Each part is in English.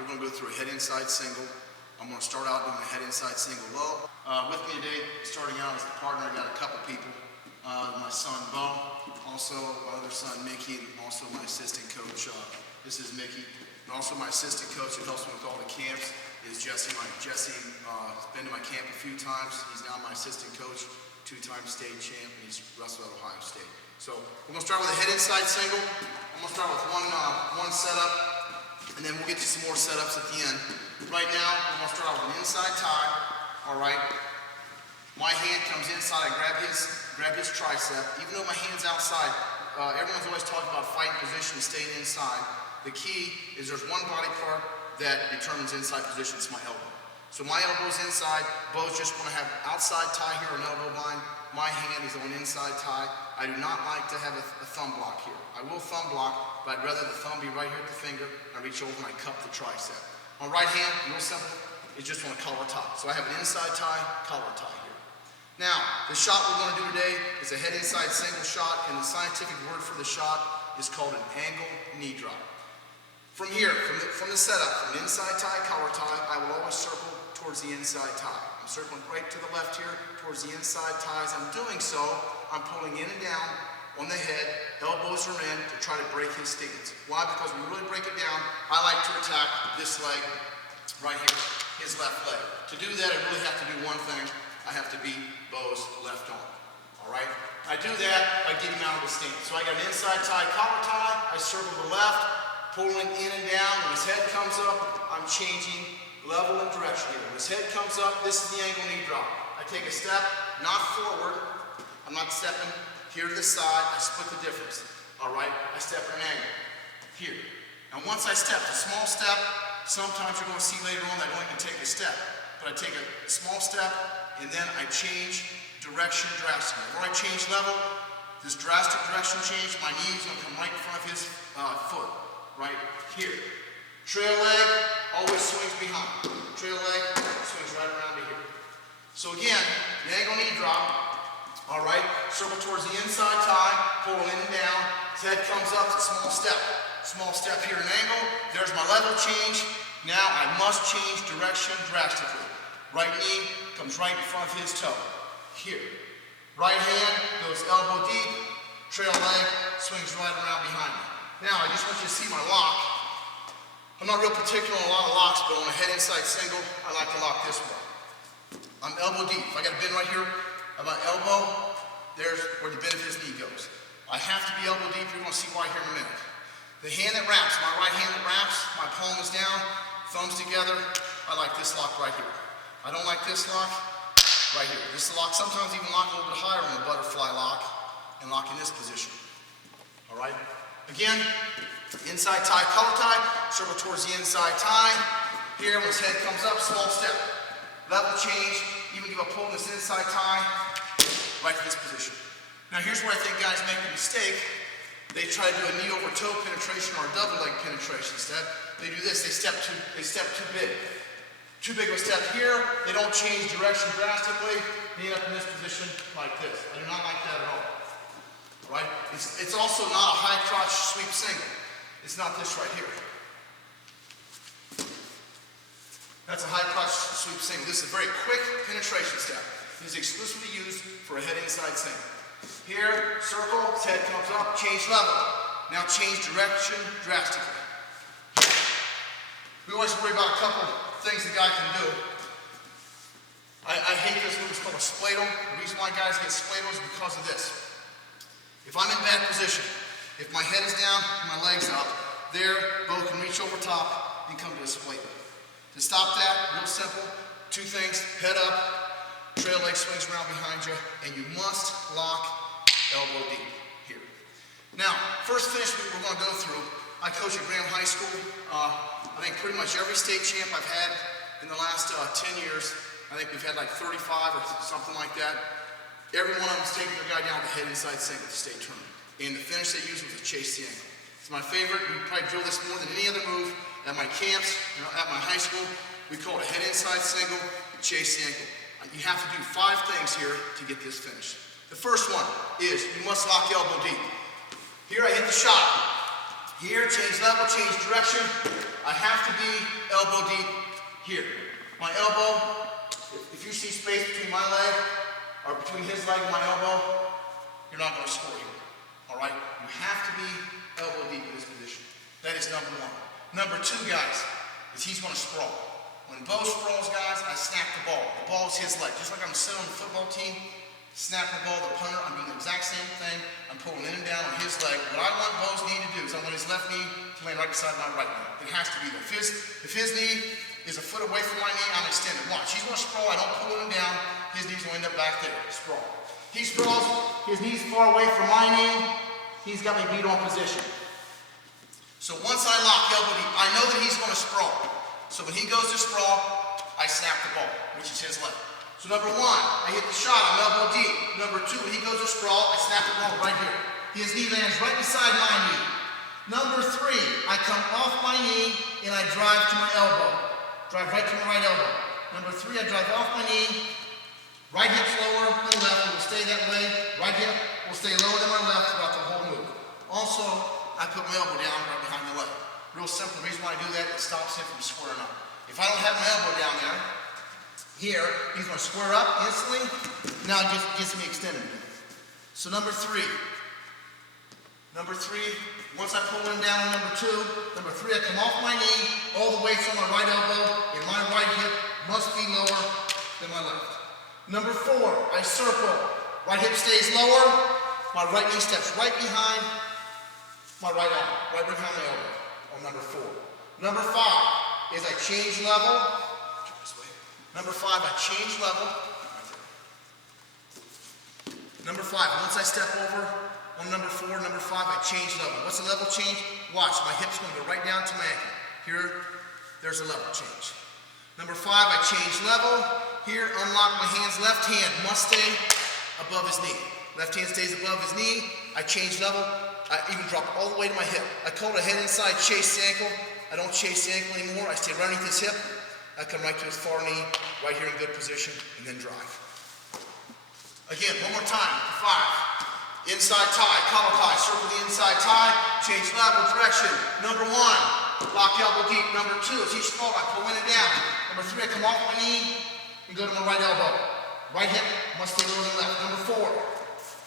we're going to go through a head inside single. I'm going to start out doing a head inside single low. With me today, starting out as the partner, I got a couple people. My son, Bo, also my other son, Mickey, and also my assistant coach. This is Mickey. And also my assistant coach who helps me with all the camps is Jesse. Jesse has been to my camp a few times. He's now my assistant coach, two-time state champ, and he's wrestled at Ohio State. So we're going to start with a head inside single. I'm going to start with one setup, and then we'll get to some more setups at the end. Right now, we're going to start out with an inside tie. All right. My hand comes inside. I grab his tricep. Even though my hand's outside, everyone's always talking about fighting position, staying inside. The key is there's one body part that determines inside position. It's my elbow. So my elbow's inside. Bo's just want to have outside tie here, an elbow bind. My hand is on inside tie. I do not like to have a thumb block here. I will thumb block, but I'd rather the thumb be right here at the finger. I reach over and I cup the tricep. My right hand, real simple, is just on a collar tie. So I have an inside tie, collar tie here. Now, the shot we're going to do today is a head inside single shot, and the scientific word for the shot is called an angle knee drop. From here, from the setup, from an inside tie, collar tie, I will always circle towards the inside tie. I'm circling right to the left here towards the inside tie. As I'm doing so, I'm pulling in and down on the head, elbows are in to try to break his stance. Why? Because when you really break it down, I like to attack this leg right here, his left leg. To do that, I really have to do one thing. I have to beat Bo's left arm. All right? I do that by getting out of the stance. So I got an inside tie, collar tie. I circle to the left, pulling in and down. When his head comes up, I'm changing level and direction here. When his head comes up, this is the angle knee drop. I take a step, not forward. I'm not stepping here to the side. I split the difference. All right? I step at an angle here. Now once I step, a small step, sometimes you're going to see later on that I don't even take a step. But I take a small step, and then I change direction drastically. Before I change level, this drastic direction change, my knee is going to come right in front of his foot, right here. Trail leg always swings behind. Trail leg swings right around to here. So again, the angle knee drop, all right, circle towards the inside tie, pull in and down, his head comes up, it's a small step. Small step here, an angle, there's my level change. Now I must change direction drastically. Right knee comes right in front of his toe. Here. Right hand goes elbow deep. Trail leg swings right around behind me. Now I just want you to see my lock. I'm not real particular on a lot of locks, but on a head inside single, I like to lock this way. I'm elbow deep. If I got a bend right here at my elbow, there's where the bend of his knee goes. I have to be elbow deep. You're going to see why here in a minute. The hand that wraps, my right hand that wraps, my palm is down, thumbs together. I like this lock right here. I don't like this lock right here. This lock, sometimes even lock a little bit higher on the butterfly lock and lock in this position. All right? Again, inside tie, collar tie, circle towards the inside tie. Here, when his head comes up, small step. Level change, even give a pull in this inside tie, right to this position. Now here's where I think guys make a mistake. They try to do a knee over toe penetration or a double leg penetration step. They do this, they step too big. Too big of a step here, they don't change direction drastically, they end up in this position like this. I do not like that at all. All right? It's also not a high crotch sweep single. It's not this right here. That's a high crotch sweep single. This is a very quick penetration step. It is exclusively used for a head inside single. Here, circle, his head comes up, change level. Now change direction drastically. We always worry about a couple things the guy can do. I hate this move, it's called a spladle. The reason why guys get spladles is because of this. If I'm in bad position, if my head is down, my leg's up, there, Bo can reach over top and come to a spladle. To stop that, real simple, two things, head up, trail leg swings around behind you, and you must lock elbow deep here. Now, first finish we're going to go through, I coach at Graham High School. I think pretty much every state champ I've had in the last 10 years, I think we've had like 35 or something like that. Every one of them's taking their guy down the head inside single at the state tournament. And the finish they used was a chase the ankle. It's my favorite. We probably drill this more than any other move at my camps, at my high school. We call it a head inside single, chase the ankle. You have to do 5 things here to get this finished. The first one is you must lock elbow deep. Here I hit the shot. Here, change level, change direction. I have to be elbow deep here. My elbow, if you see space between my leg, or between his leg and my elbow, you're not going to score here. All right? You have to be elbow deep in this position. That is number one. Number two, guys, is he's going to sprawl. When Bo sprawls, guys, I snap the ball. The ball is his leg. Just like I'm sitting on the football team, snapping the ball, the punter, I'm doing the exact same thing. I'm pulling in and down on his leg. What I want Bo's knee to do is I want his left knee to land right beside my right knee. It has to be there. If his knee is a foot away from my knee, I'm extended. Watch, he's going to sprawl. I don't pull him down. His knee's going to end up back there. Sprawl. He sprawls. His knee's far away from my knee. He's got me beat on position. So once I lock elbow deep, I know that he's going to sprawl. So when he goes to sprawl, I snap the ball, which is his leg. So number one, I hit the shot, I'm elbow deep. Number two, when he goes to sprawl, I snap the ball right here. His knee lands right beside my knee. Number three, I come off my knee and I drive to my elbow. Drive right to my right elbow. Number three, I drive off my knee. Right hip's lower than left, it will stay that way. Right hip will stay lower than my left throughout the whole move. Also, I put my elbow down right behind the leg. Real simple. The reason why I do that, it stops him from squaring up. If I don't have my elbow down there, here, he's going to square up instantly. Now it just gets me extended again. So number three, once I pull him down on number two, number three, I come off my knee, all the weight's on my right elbow, and my right hip must be lower than my left. Number four, I circle. Right hip stays lower, my right knee steps right behind my right arm, right behind my elbow. On number four. Number five is I change level. Turn this way. Number five, I change level. Number five, once I step over on number four, number five, I change level. What's the level change? Watch, my hip's going to go right down to my ankle. Here, there's a level change. Number five, I change level. Here, unlock my hands. Left hand must stay above his knee. Left hand stays above his knee. I change level. I even drop all the way to my hip. I call it a head inside chase the ankle. I don't chase the ankle anymore. I stay right underneath his hip. I come right to his far knee, right here in good position, and then drive. Again, one more time. Five. Inside tie, collar tie, circle the inside tie, change level, direction. Number one, lock elbow deep. Number two, as each spot, I pull in and down. Number three, I come off my knee and go to my right elbow. Right hip must stay lower than left. Number four,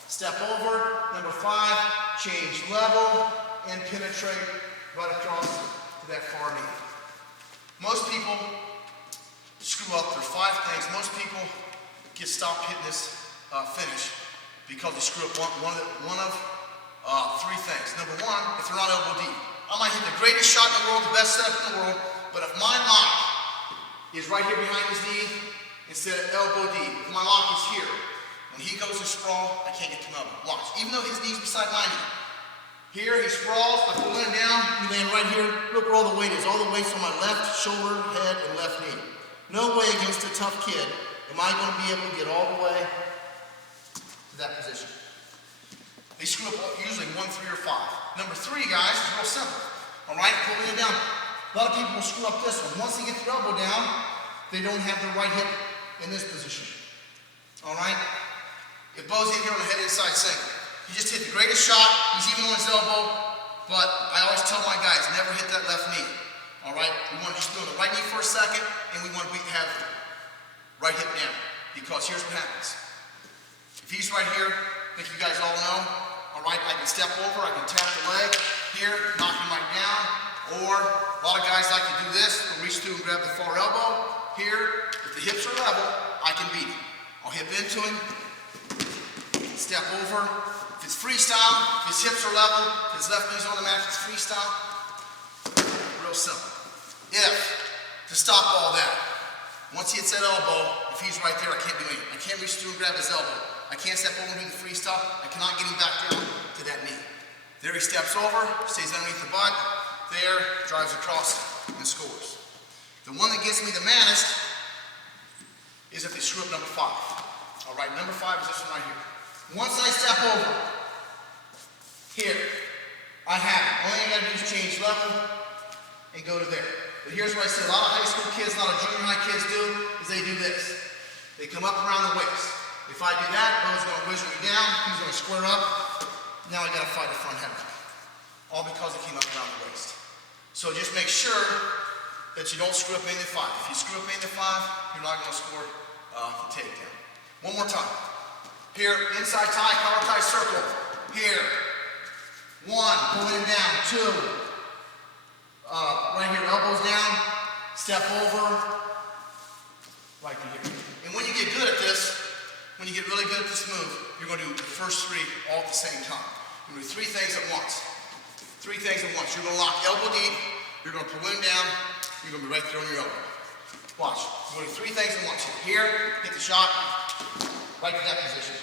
step over. Number five, change level and penetrate right across to that far knee. Most people screw up. There's five things. Most people get stopped hitting this finish because they screw up one of three things. Number one, if they're not elbow deep. I might hit the greatest shot in the world, the best setup in the world, but if my lock is right here behind his knee instead of elbow deep, if my lock is here, when he goes to sprawl, I can't get to my elbow. Watch. Even though his knee's beside my knee. Here, he sprawls, I pull in down, he land right here. Look where all the weight is. All the weight's on my left shoulder, head, and left knee. No way against a tough kid am I going to be able to get all the way to that position. They screw up usually 1, 3, or 5. Number three, guys, is real simple. All right, pulling it down. A lot of people will screw up this one. Once they get their elbow down, they don't have their right hip in this position. All right? If Bo's in here on the head inside single, he just hit the greatest shot. He's even on his elbow, but I always tell my guys, never hit that left knee. All right? We want to just be on the right knee for a second, and we want to have right hip down, because here's what happens. If he's right here, I think you guys all know, all right, I can step over, I can tap the leg here, knock him right down, or a lot of guys like to do this, they'll reach through and grab the far elbow. Here, if the hips are level, I can beat him. I'll hip into him, step over. If it's freestyle, if his hips are level, if his left knee's on the mat, if it's freestyle, real simple. If, to stop all that, once he hits that elbow, if he's right there, I can't do anything. I can't reach through and grab his elbow. I can't step over and do the freestyle. I cannot get him back down to that knee. There he steps over, stays underneath the butt, there, drives across and scores. The one that gets me the maddest is if they screw up number five. All right, number five is this one right here. Once I step over, here, I have it. All I gotta do is change level and go to there. But here's what I say, a lot of high school kids, a lot of junior high kids do, is they do this. They come up around the waist. If I do that, Bo's gonna whiz me down, he's gonna square up. Now I gotta fight a front head. All because it came up around the waist. So just make sure that you don't screw up any of the 5. If you screw up any of the 5, you're not going to score the takedown. One more time. Here, inside tie, collar tie circle. Here. 1, pulling it down. 2. Right here, elbows down. Step over. Right to here. And when you get good at this, when you get really good at this move, you're going to do the first 3 all at the same time. You're going to do 3 things at once. 3 things at once. You're going to lock elbow deep. You're going to pull in down. You're going to be right there on your elbow. Watch. You're going to do 3 things at once. Here, hit the shot. Right to that position.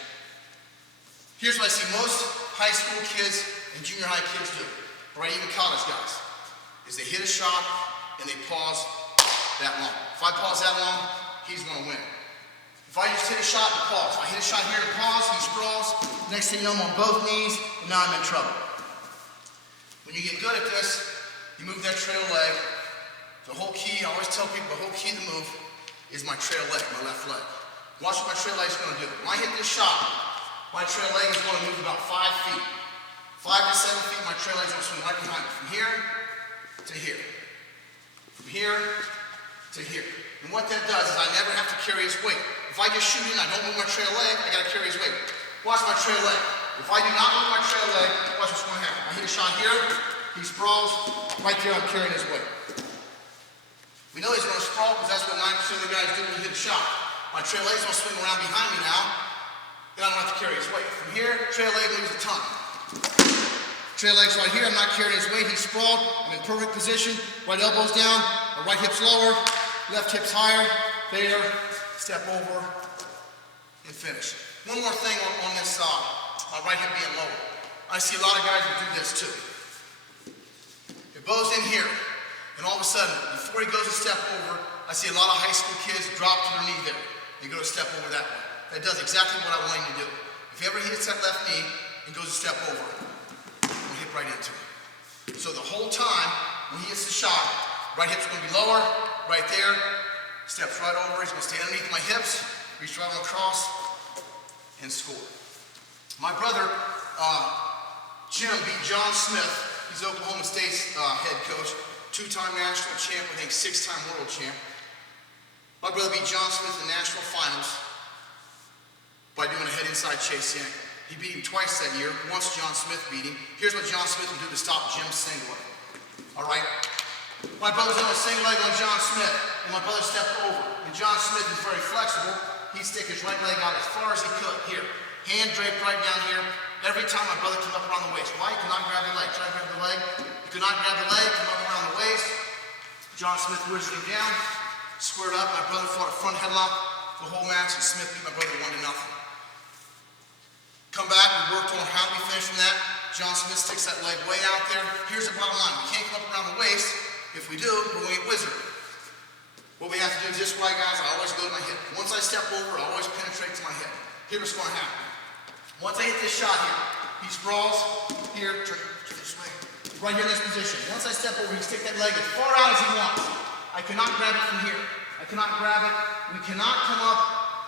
Here's what I see most high school kids and junior high kids do, or even college guys, is they hit a shot and they pause that long. If I pause that long, he's going to win. If I just hit a shot and pause, if I hit a shot here and pause, he sprawls, next thing you know I'm on both knees, and now I'm in trouble. When you get good at this, you move that trail leg. The whole key, I always tell people, the whole key to the move is my trail leg, my left leg. Watch what my trail leg is going to do. When I hit this shot, my trail leg is going to move about 5 feet. 5 to 7 feet, my trail leg is going to swing right behind me. From here to here. From here to here. And what that does is I never have to carry his weight. If I just shoot in, I don't move my trail leg, I got to carry his weight. Watch my trail leg. If I do not move my trail leg, watch what's going to happen. I hit a shot here, he sprawls, right there I'm carrying his weight. We know he's going to sprawl because that's what 9% of the guys do when you hit a shot. My trail leg's going to swing around behind me now, then I don't have to carry his weight. From here, trail leg moves a ton. Trail leg's right here, I'm not carrying his weight, he's sprawled, I'm in perfect position, right elbow's down, my right hip's lower, left hip's higher, there, step over, and finish. One more thing on this my right hip being lower. I see a lot of guys who do this too. It bows in here, and all of a sudden, before he goes a step over, I see a lot of high school kids drop to their knee there. They go to step over that way. That does exactly what I want him to do. If he ever hits that left knee and goes a step over, we'll hit right into it. So the whole time, when he hits the shot, right hip's going to be lower, right there, steps right over, he's going to stay underneath my hips, reach right on across, and score. My brother, Jim, beat John Smith. He's Oklahoma State's head coach, 2-time national champ, I think 6-time world champ. My brother beat John Smith in the national finals by doing a head inside chase yank. He beat him twice that year. Once John Smith beat him. Here's what John Smith would do to stop Jim's single leg. All right? My brother's on a single leg on John Smith, and my brother stepped over. And John Smith is very flexible. He'd stick his right leg out as far as he could. Here. Hand draped right down here. Every time my brother came up around the waist. Why? He could not grab the leg. Try to grab the leg. He could not grab the leg. Come up around the waist. John Smith whizzed him down. Squared up. My brother fought a front headlock the whole match, and Smith beat my brother 1-0. Come back, we worked on how do we finish from that. John Smith sticks that leg way out there. Here's the bottom line. We can't come up around the waist. If we do, we're going to get wizard. What we have to do is just right, guys, I always go to my hip. Once I step over, I always penetrate to my hip. Here's what's going to happen. Once I hit this shot here, he sprawls here, turn this way, right here in this position. Once I step over, he can stick that leg as far out as he wants. I cannot grab it from here. I cannot grab it. We cannot come up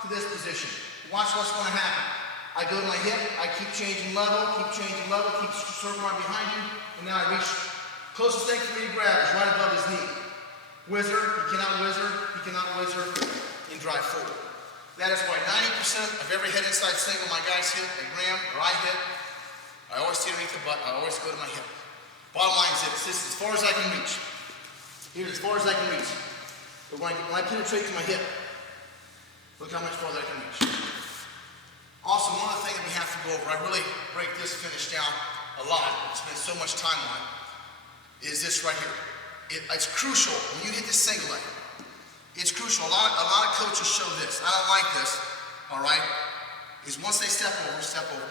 to this position. Watch what's going to happen. I go to my hip, I keep changing level, keep circling right behind him, and now I reach. Closest thing for me to grab is right above his knee. Whizzer, he cannot whizzer, and drive forward. That is why 90% of every head inside single my guys hit, they ram or I hit, I always stay underneath the butt, I always go to my hip. Bottom line is this is as far as I can reach. Here's as far as I can reach. But when I penetrate to my hip, look how much farther I can reach. Also, one other thing that we have to go over, I really break this finish down a lot, spend so much time on it, is this right here. It's crucial when you hit this single leg. It's crucial. A lot of coaches show this. I don't like this, all right, is once they step over,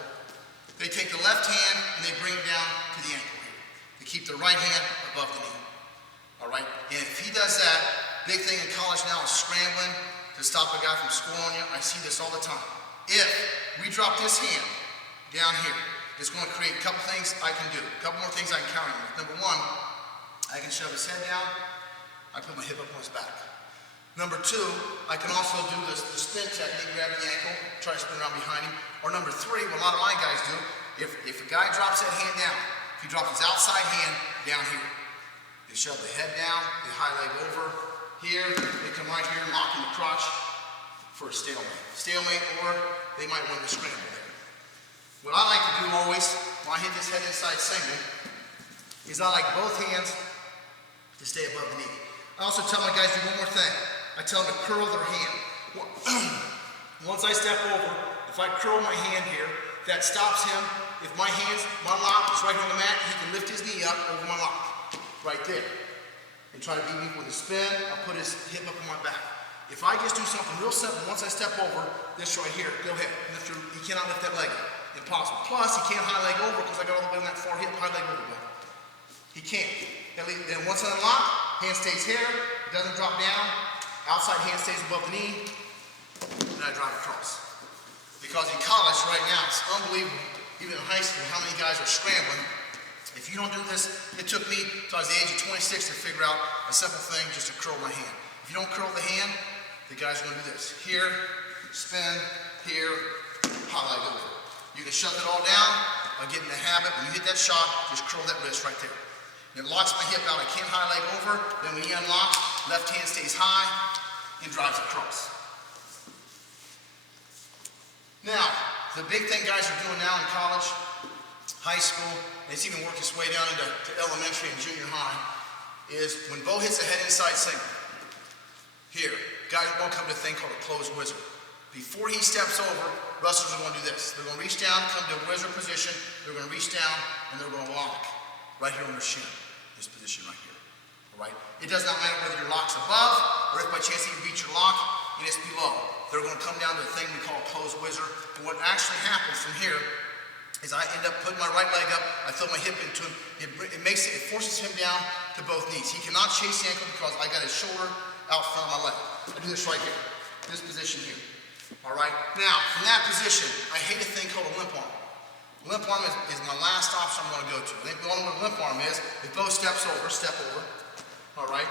they take the left hand and they bring it down to the ankle here. They keep the right hand above the knee, all right? And if he does that, big thing in college now is scrambling to stop a guy from scoring on you. I see this all the time. If we drop this hand down here, it's going to create a couple things I can do. A couple more things I can count on. Number one, I can shove his head down. I put my hip up on his back. Number two, I can also do the spin technique, grab the ankle, try to spin around behind him. Or number three, what a lot of my guys do, if a guy drops that hand down, if he drops his outside hand down here, They shove the head down, they high leg over. Here, they come right here, locking the crotch for a stalemate. Stalemate, or they might win the scramble there. What I like to do always, when I hit this head inside single, is I like both hands to stay above the knee. I also tell my guys to do one more thing. I tell them to curl their hand. Once I step over, if I curl my hand here, that stops him. If my lock is right on the mat, he can lift his knee up over my lock, right there. And try to beat me with a spin, I'll put his hip up on my back. If I just do something real simple, once I step over, this right here, go ahead, he cannot lift that leg up. Impossible. Plus, he can't high leg over because I got all the way on that far hip, high leg over. He can't. Then once I unlock, hand stays here, doesn't drop down, outside hand stays above the knee, and I drive across. Because in college right now, it's unbelievable, even in high school, how many guys are scrambling. If you don't do this, it took me till I was the age of 26 to figure out a simple thing, just to curl my hand. If you don't curl the hand, the guys are gonna do this. Here, spin, here, high leg over. You can shut it all down by getting the habit. When you hit that shot, just curl that wrist right there. It locks my hip out, I can't high leg over. Then when he unlocks, left hand stays high and drives across. Now, the big thing guys are doing now in college, high school, and it's even worked its way down into elementary and junior high, is when Bo hits a head inside single, here, guys are gonna come to a thing called a closed wizard. Before he steps over, wrestlers are gonna do this. They're gonna reach down, come to a wizard position, they're gonna reach down, and they're gonna lock right here on their shin, this position right here, all right? It does not matter whether your lock's above, or if by chance you reach your lock and it's below. They're gonna come down to the thing we call a closed wizard, and what actually happens from here is I end up putting my right leg up, I throw my hip into him, it forces him down to both knees. He cannot chase the ankle because I got his shoulder out front of my leg. I do this right here, this position here. All right, now from that position, I hate a thing called a limp arm. Limp arm is my last option I'm going to go to. I think the only one a limp arm is, if Bo steps over, step over, all right,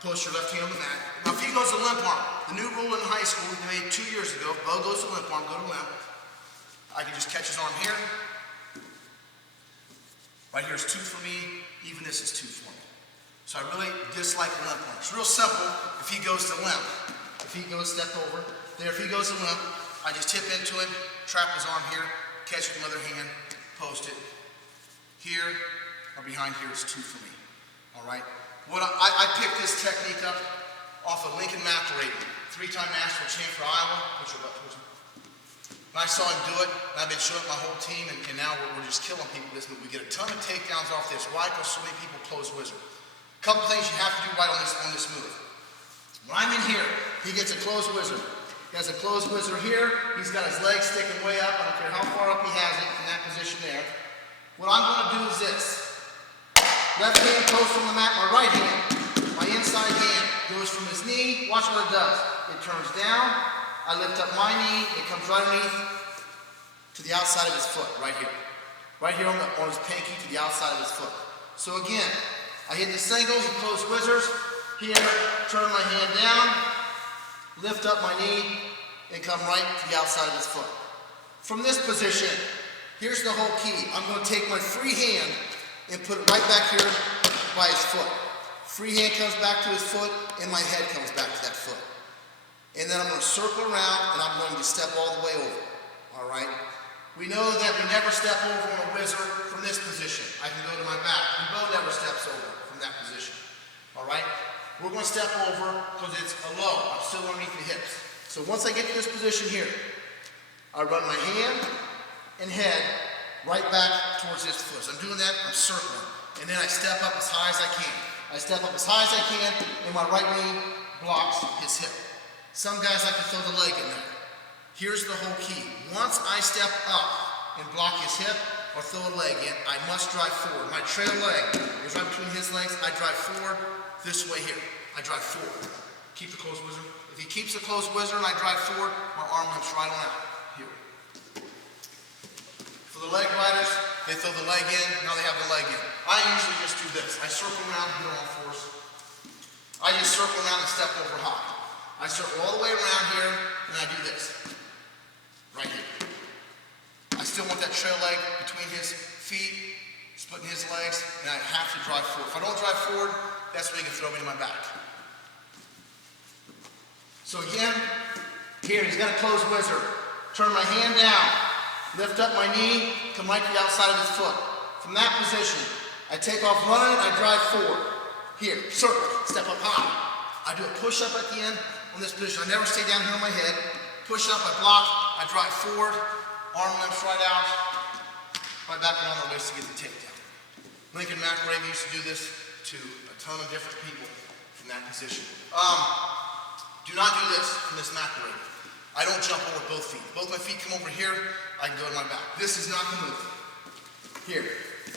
post your left hand on the mat. Now if he goes to limp arm, the new rule in high school we made 2 years ago, if Bo goes to limp arm, go to limp, I can just catch his arm here. Right here is 2 for me, even this is 2 for me. So I really dislike the limp arm. It's real simple if he goes to limp. If he goes step over, there, if he goes to limp, I just tip into it, trap his arm here, catch it with my other hand, post it. Here, or behind here is 2 for me, all right? I picked this technique up off of Lincoln McElravy, 3-time national champ for Iowa. Put your butt towards him. And I saw him do it, and I've been showing it my whole team, and now we're just killing people with this, but we get a ton of takedowns off this. Why? Because so many people close wizard. A couple things you have to do right on this move. When I'm in here, he gets a closed wizard. He has a closed wizard here. He's got his legs sticking way up. I don't care how far up he has it in that position there. What I'm going to do is this. Left hand post from the mat, my right hand, my inside hand goes from his knee. Watch what it does. It turns down. I lift up my knee. It comes right underneath to the outside of his foot, right here. Right here on his pinky to the outside of his foot. So again, I hit the single, he closed wizards. Here, turn my hand down, lift up my knee, and come right to the outside of his foot. From this position, here's the whole key. I'm going to take my free hand and put it right back here by his foot. Free hand comes back to his foot, and my head comes back to that foot. And then I'm going to circle around, and I'm going to step all the way over. All right? We know that we never step over on a wizard from this position. I can go to my back, and Bo never steps over from that position. All right? We're going to step over because it's a low. I'm still underneath the hips. So once I get to this position here, I run my hand and head right back towards his foot. So I'm doing that, I'm circling. And then I step up as high as I can. I step up as high as I can, and my right knee blocks his hip. Some guys like to throw the leg in there. Here's the whole key. Once I step up and block his hip or throw a leg in, I must drive forward. My trail leg is right between his legs. I drive forward this way here. I drive forward. Keep the closed wizard. If he keeps the closed wizard and I drive forward, my arm limps right on out. Here. For the leg riders, they throw the leg in, now they have the leg in. I usually just do this. I circle around, get on all fours. I just circle around and step over high. I circle all the way around here, and I do this. Right here. I still want that trail leg between his feet, splitting his legs, and I have to drive forward. If I don't drive forward, that's when he can throw me to my back. So again, here, he's got a closed wizard. Turn my hand down, lift up my knee, come right to the outside of his foot. From that position, I take off running, I drive forward. Here, circle, step up high. I do a push-up at the end on this position. I never stay down here on my head. Push up, I block, I drive forward, arm lengths right out, right back around the waist to get the takedown. Lincoln McRae used to do this to a ton of different people from that position. Do not do this from this McRae. I don't jump over both feet. Both my feet come over here, I can go to my back. This is not the move. Here,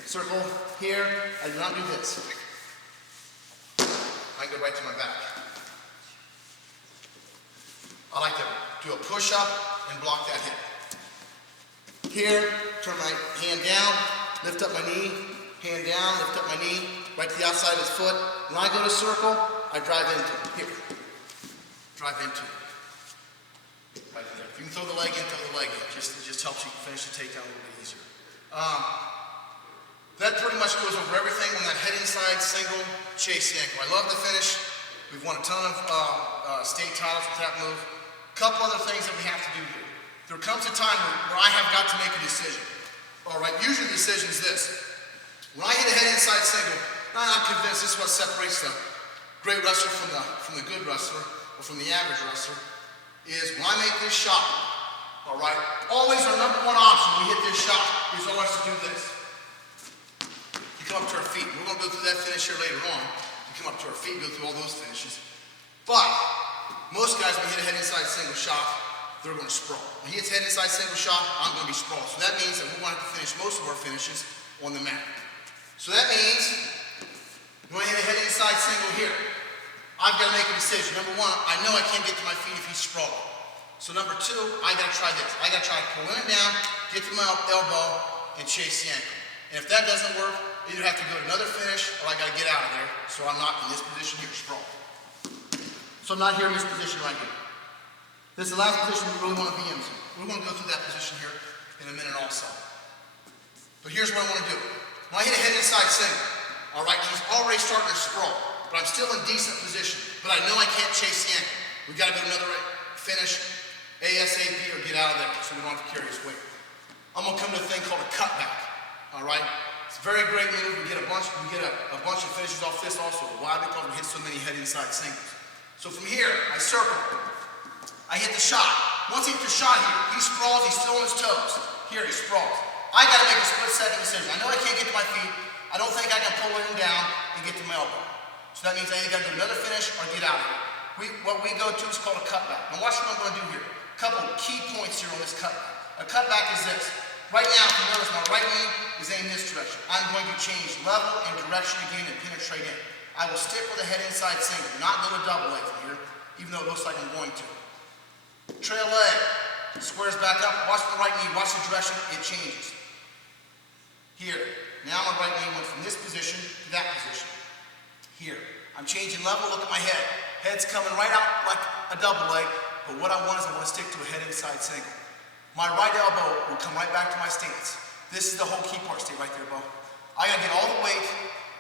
circle, here, I do not do this. I can go right to my back. I like to do a push-up and block that hip. Here, turn my hand down, lift up my knee, hand down, lift up my knee, right to the outside of his foot. When I go to circle, I drive into it. Here. Drive into it. Right there. If you can throw the leg in, throw the leg in. It just helps you finish the takedown a little bit easier. That pretty much goes over everything on that head inside single chase ankle. I love the finish. We've won a ton of state titles with that move. A couple other things that we have to do here. There comes a time where I have got to make a decision. All right, usually the decision is this. When I hit a head inside single, I'm convinced this is what separates the great wrestler from the good wrestler, or from the average wrestler, is when I make this shot, all right, always our number one option when we hit this shot is always to do this. You come up to our feet. We're going to go through that finish here later on. You come up to our feet, go through all those finishes. But most guys, when we hit a head inside single shot, they're going to sprawl. When he hits head inside single shot, I'm going to be sprawled. So that means that we want to finish most of our finishes on the mat. So that means when I hit a head inside single here, I've got to make a decision. Number one, I know I can't get to my feet if he's sprawled. So number two, I got to try this. I got to try to pull him down, get to my elbow, and chase the ankle. And if that doesn't work, either have to go to another finish, or I got to get out of there, so I'm not in this position here, sprawled. So I'm not here in this position right here. This is the last position we really want to be in. We're going to go through that position here in a minute also. But here's what I want to do. When I hit a head inside single, all right, he's already starting to sprawl, but I'm still in decent position. But I know I can't chase the ankle. We've got to go to another finish, ASAP, or get out of there so we don't have to carry his weight. I'm going to come to a thing called a cutback, all right? It's a very great move. We get a bunch of finishes off this also. Why? Because we hit so many head inside singles. So from here, I circle. I hit the shot. Once I hit the shot here, he sprawls, he's still on his toes. Here he sprawls. I got to make a split-second decision. I know I can't get to my feet. I don't think I can pull him down and get to my elbow. So that means I either got to do another finish or get out of here. What we go to is called a cutback. Now watch what I'm going to do here. A couple of key points here on this cutback. A cutback is this. Right now, if you notice, my right knee is aimed this direction. I'm going to change level and direction again and penetrate in. I will stick with a head inside single, not go to double leg from here, even though it looks like I'm going to. Trail leg, squares back up, watch the right knee, watch the direction, it changes. Here, now my right knee went from this position to that position. Here, I'm changing level, look at my head. Head's coming right out like a double leg, but what I want is I want to stick to a head inside single. My right elbow will come right back to my stance. This is the whole key part, stay right there, Bo. I gotta get all the weight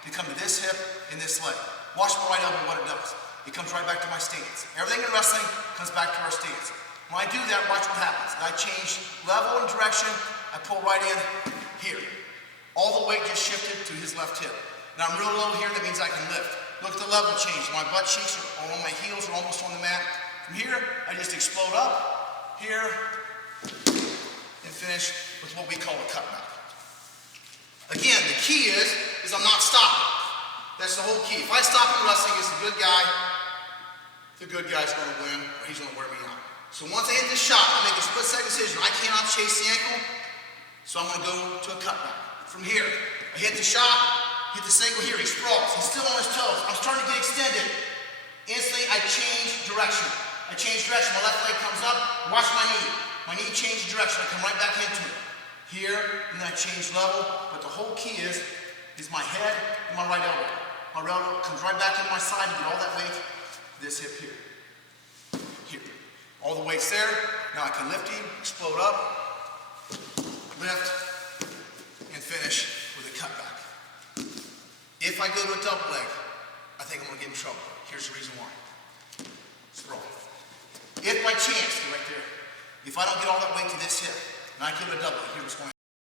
to come to this hip and this leg. Watch my right elbow, what it does. It comes right back to my stance. Everything in wrestling comes back to our stance. When I do that, watch what happens. I change level and direction, I pull right in here. All the weight just shifted to his left hip. Now I'm real low here, that means I can lift. Look at the level change. My butt cheeks are on my heels, are almost on the mat. From here, I just explode up, here, and finish with what we call a cutback. Again, the key is I'm not stopping. That's the whole key. If I stop in wrestling, it's the good guy's going to win, or he's going to wear me out. So once I hit this shot, I make a split-second decision. I cannot chase the ankle, so I'm going to go to a cutback. From here, I hit the shot, hit the single here, he sprawls. He's still on his toes. I'm starting to get extended. Instantly, I change direction. My left leg comes up, watch my knee. My knee changes direction, I come right back into it. Here, and then I change level, but the whole key is my head and my right elbow. My right elbow comes right back into my side to get all that weight, this hip here. Here. All the weight's there, now I can lift him, explode up, lift, and finish with a cutback. If I go to a double leg, I think I'm gonna get in trouble. Here's the reason why. Sprawl. If by chance, right there, if I don't get all that weight to this hip, and I give it a double, here's what's going to happen.